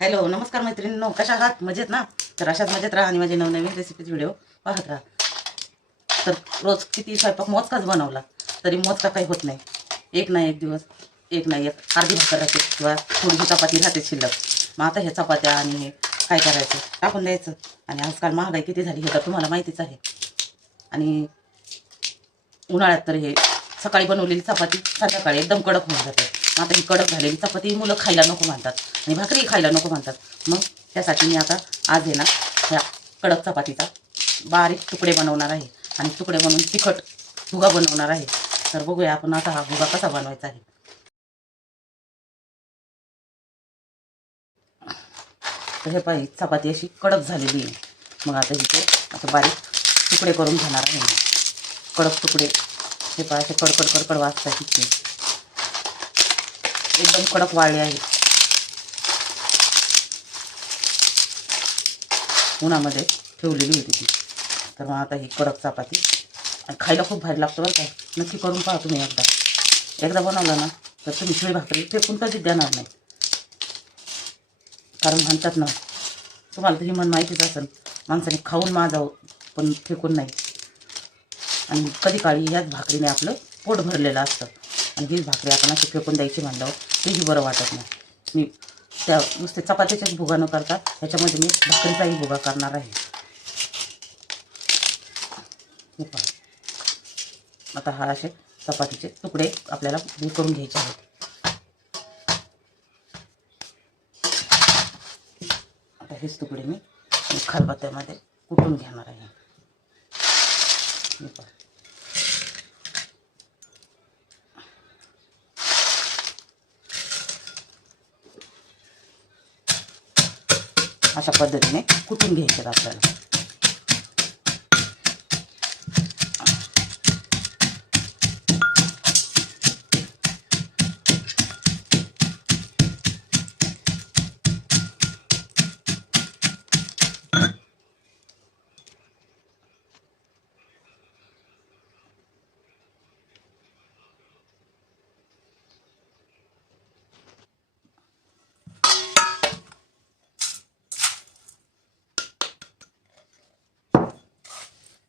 Hello नमस्कार मैत्रिणींनो, कशा आहात? मजेत ना? तर अशाच मजेत राहा आणि माझे नवनवीन रेसिपीज व्हिडिओ पाहत राहा. तर रोज किती स्वयंपाक मोजकाच बनवला तरी मोजका काही होत नाही. एक ना एक दिवस एक ना एक अर्धी भाकर राहते किंवा थोडीशी चपाती राहते शिल्लक. मग आता हे चपात्या आणि हे काय करायचं, टाकून द्यायचं. आणि आजकाल महागाई किती झाली हे तर तुम्हाला माहितीच आहे. आणि उन्हाळ्यात तर हे सकाळी बनवलेली चपाती संध्याकाळी एकदम कडक होऊन जाते. आता ही कडक झालेली चपाती मुलं खायला नको म्हणतात आणि भाकरी खायला नको म्हणतात. मग त्यासाठी मी आता आज आहे ना ह्या कडक चपातीचा बारीक तुकडे बनवणार आहे आणि तुकडे बनवून तिखट भुगा बनवणार आहे. तर बघूया आपण आता हा भुगा कसा बनवायचा आहे. तर हे पाहिजे चपाती अशी कडक झालेली आहे. मग आता इथे असं बारीक तुकडे करून घेणार आहे. कडक तुकडे हे पाहिजे कडकड कडकड वाजतात इतके एकदम कडक वाळले आहे. उन्हामध्ये ठेवलेली होती ती. तर मग आता ही कडक चपाती आणि खायला खूप भारी लागतं बरं का. नक्की करून पहा तुम्ही एकदा बनवलं ना तर तुम्ही शिळी भाकरी फेकून कधीच देणार नाही. कारण म्हणतात ना, तुम्हाला तर ही मन माहितीच असेल, माणसाने खाऊन माझावं पण फेकून नाही. आणि कधी काळी ह्याच भाकरीने आपलं पोट भरलेलं असतं आणि हीच भाकरी आपण अशी फेकून द्यायची म्हणल्यावर तेही बरं वाटत नाही. मी त्या नुसते चपात्याच्याच भुगा न करता ह्याच्यामध्ये मी भाकरीचाही भुगा करणार आहे. हे पहा, आता हा असे चपातीचे तुकडे आपल्याला करून घ्यायचे आहेत. आता हेच तुकडे मी खलबत्त्यामध्ये कुटून घेणार आहे. हे पहा, अशा पद्धतीने कुटून घ्यायचे आपल्याला.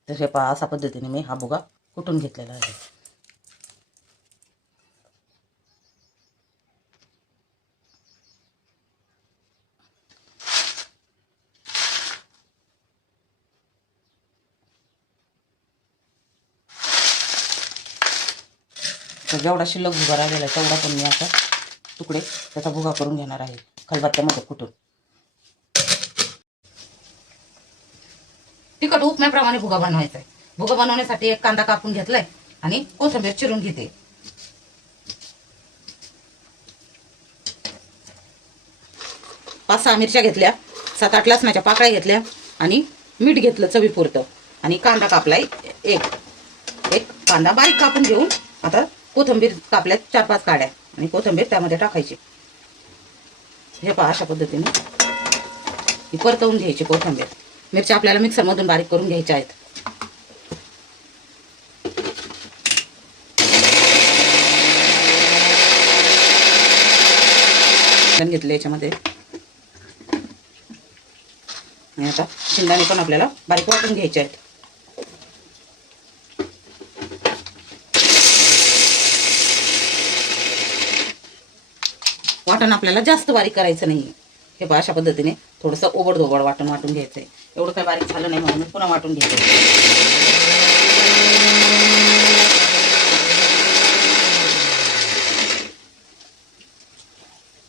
तर हे पहा, अशा पद्धतीने मी हा भुगा कुटून घेतलेला आहे. तर जेवढा शिल्लक भुगा राहिलेला आहे तेवढा पण मी आता तुकडे त्याचा भुगा करून घेणार आहे खलबत्त्यामध्ये कुटून. तिखट उपम्याप्रमाणे भुगा बनवायचा आहे. भुगा बनवण्यासाठी एक कांदा कापून घेतलाय आणि कोथिंबीर चिरून घेते. 5-6 मिरच्या घेतल्या, 7-8 लसणाच्या पाकळ्या घेतल्या आणि मीठ घेतलं चवीपुरतं आणि कांदा कापलाय एक कांदा बारीक कापून घेऊन आता कोथिंबीर कापल्या 4-5 काड्या आणि कोथिंबीर त्यामध्ये टाकायची. हे पहा, अशा पद्धतीने ही परतवून घ्यायची कोथिंबीर. मिरच्या आपल्याला मिक्सरमधून बारीक करून घ्यायच्या आहेत. घेतले याच्यामध्ये आणि आता शेंगदाणे पण आपल्याला बारीक वाटून घ्यायचे आहेत. वाटण आपल्याला जास्त बारीक करायचं नाही. हे पहा, अशा पद्धतीने थोडंसं ओबड-धोबड वाटून घ्यायचंय. एवढं काही बारीक झालं नाही म्हणून पुन्हा वाटून घ्यायचं.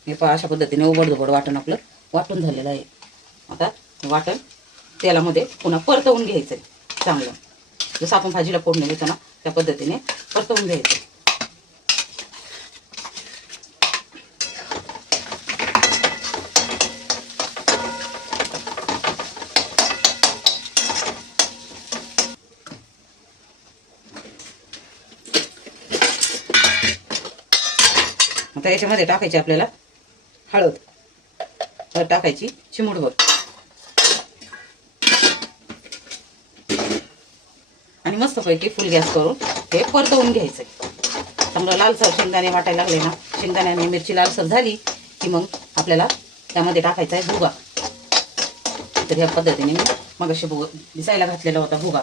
हे पहा, अशा पद्धतीने ओबड-धोबड वाटण आपलं वाटून झालेलं आहे. आता वाटण तेलामध्ये पुन्हा परतवून घ्यायचंय चांगलं. जसं आपण भाजीला फोडणी देतो ना त्या पद्धतीने परतवून घ्यायचं. आता याच्यामध्ये टाकायची आपल्याला हळद टाकायची चिमूटभर आणि मस्तपैकी फुल गॅस करून हे परतवून घ्यायचंय. चांगलं लालसर शेंगदाणे वाटायला लागले ना, शेंगदाण्याने मिरची लालसर झाली की मग आपल्याला त्यामध्ये टाकायचा आहे भुगा. तर ह्या पद्धतीने मी मगाशी भुगा भिजायला घातलेला होता भुगा.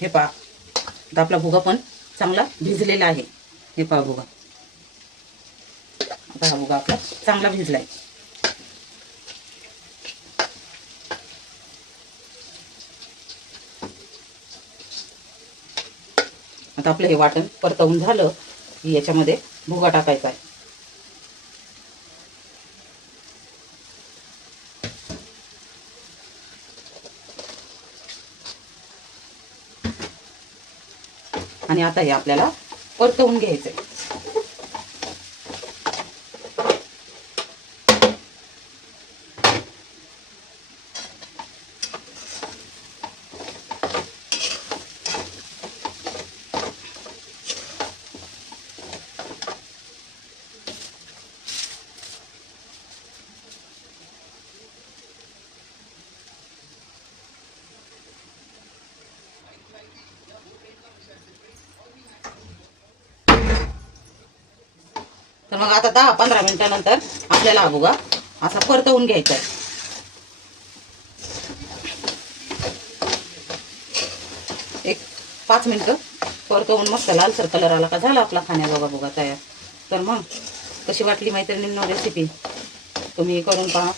हे पहा, आता आपला भुगा पण चांगला भिजलेला आहे. हे पहा भुगा, आता हा भुगा आपला चांगला भिजलाय. आता आपलं हे वाटण परतवून झालं की याच्यामध्ये भुगा टाकायचा आहे. आणि आता हे आपल्याला परतवून घ्यायचंय. तर मग आता 10-15 मिनिटानंतर आपल्याला हा भुगा असा परतवून घ्यायचा आहे. एक 5 मिनिटं परतवून मस्त लालसर कलर आला का झाला आपला खाण्याजोगा भुगा तयार. तर मग कशी वाटली मैत्रिणींनो रेसिपी, तुम्ही करून पहा.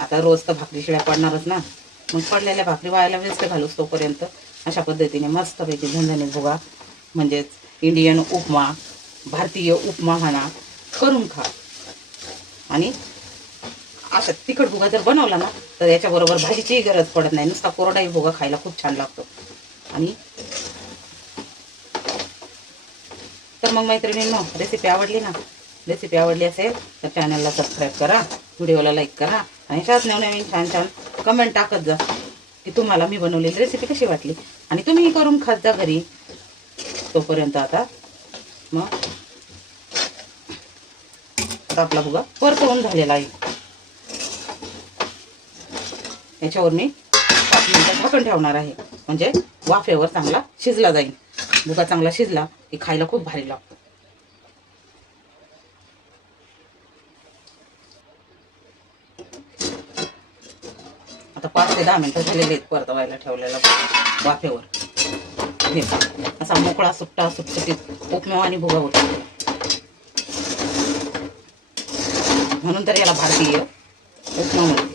आता रोज तर भाकरी शिळ्या पडणारच ना, मग पडलेल्या भाकरी वायाला वेस्ट घालूच तोपर्यंत अशा पद्धतीने मस्तपैकी झणझणीत भुगा म्हणजेच इंडियन उपमा, भारतीय उपमा म्हणा, करून खा. आणि अशा तिखट भुगा जर बनवला ना तर याच्याबरोबर भाजीचीही गरज पडत नाही. नुसता कोरडाही भुगा खायला खूप छान लागतो. आणि तर मग मैत्रिणींनो रेसिपी आवडली ना, रेसिपी आवडली असेल तर चॅनलला सबस्क्राईब करा, व्हिडिओला लाईक करा आणि अशाच नवनवीन छान छान कमेंट टाकत जा की तुम्हाला मी बनवलेली रेसिपी कशी वाटली. आणि तुम्ही करून खात जा घरी. तोपर्यंत आता मग आपला भुगा परतवून झालेला आहे. याच्यावर मी 5 मिनिटं झाकण ठेवणार आहे, म्हणजे वाफेवर चांगला शिजला जाईल. भुगा चांगला शिजला की खायला खूप भारी लागतो. आता 5 ते 10 मिनिटं झालेले आहेत परतवायला ठेवलेला वाफेवर. हे असा मोकळा सुट्टा सुटसुटीत उपमा आणि भुगा होतो. म्हणून तर याला भारतीय उपमा म्हणते.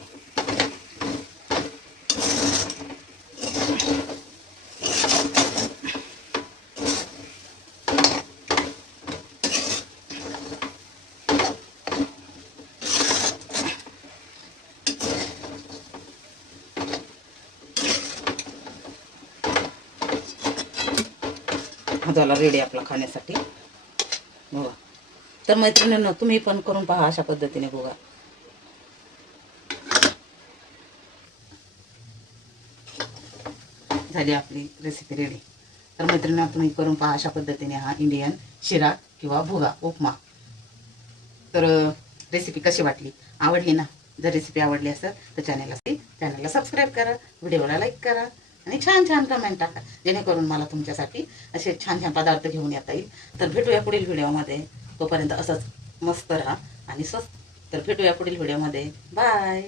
हा झाला रेडी आपला खाण्यासाठी भुगा. तर मैत्रिणींनो तुम्ही पण करून पहा अशा पद्धतीने भुगा. झाली आपली रेसिपी रेडी. तर मैत्रिणींनो तुम्ही करून पहा अशा पद्धतीने हा इंडियन शिरा किंवा भुगा उपमा. तर रेसिपी कशी वाटली, आवडली ना? जर रेसिपी आवडली असेल तर चॅनलला सबस्क्राईब करा, व्हिडिओला लाईक करा आणि छान छान कमेंट टाका, जेणेकरून मला तुमच्यासाठी असे छान छान पदार्थ घेऊन येता येईल. तर भेटूया पुढील व्हिडिओमध्ये. तोपर्यंत असंच मस्त राहा आणि स्वस्त. तर भेटूया पुढील व्हिडिओमध्ये. बाय.